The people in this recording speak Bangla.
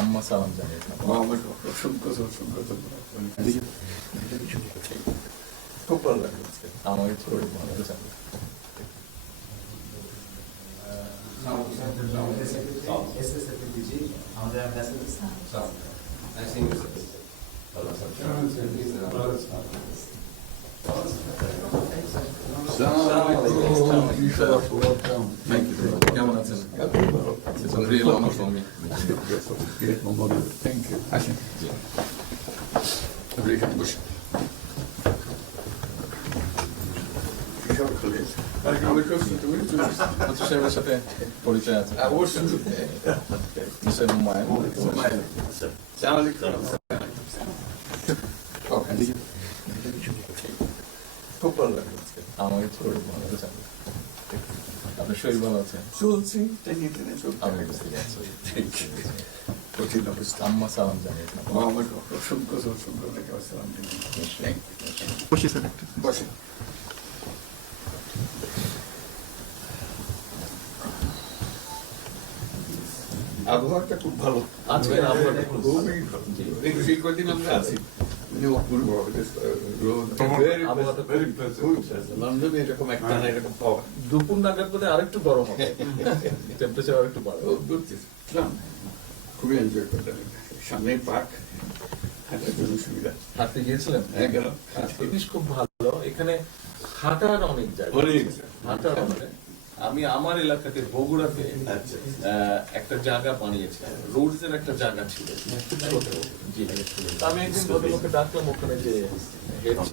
আম্মা সালাম জানিয়েছেন। খুব ভালো লাগলো আজকে। আমাকে ছোট ভালো লাগলো। কেমন আছেন? It's a real honor for me. Thank you. আসেন। আপনি এখানে বসুন। মন্ত্রী সাহেবের সাথে পরিচয় আছে। মিস্টার হুমায়ুন। খুব ভালো লাগলো আজকে। আমাকে ছোট ভালো লাগলো। আপনার শরীর ভালো আছে? চলছি, টেনে টেনে চলছি। আমি বুঝতে পারছি। কঠিন অবস্থা। আম্মা সালাম জানিয়েছেন। আমাকে অসংখ্য টাকা সালাম দিন। বসি স্যার একটু। বসেন। আবহাওয়াটা খুব ভালো। আজকের আবহাওয়াটা খুব ভালো। খুবই ভালো। এই কদিন আমরা আছি। অপূর্ব আবহাওয়াটা very pleasant. লন্ডনে এরকম একটা না এরকম পাওয়া। দুপুর নাগাদ বোধহয় আরেকটু গরম হবে, টেম্পারেচার আরেকটু বাড়বে। খুবই এনজয় করলাম। সামনে পার্ক, হাঁটার জন্য সুবিধা। হাঁটতে গিয়েছিলেন? হ্যাঁ গেলাম। জিনিস খুব ভালো, এখানে হাঁটার অনেক জায়গা। হাঁটার অনেক। আমি আমার এলাকাতে বগুড়াতে একটা জায়গা বানিয়েছি, রোডস এর একটা জায়গা ছিল ছোট। জি, আমি একদিন ভদ্রলোককে ডাকলাম ওখানে যে হেড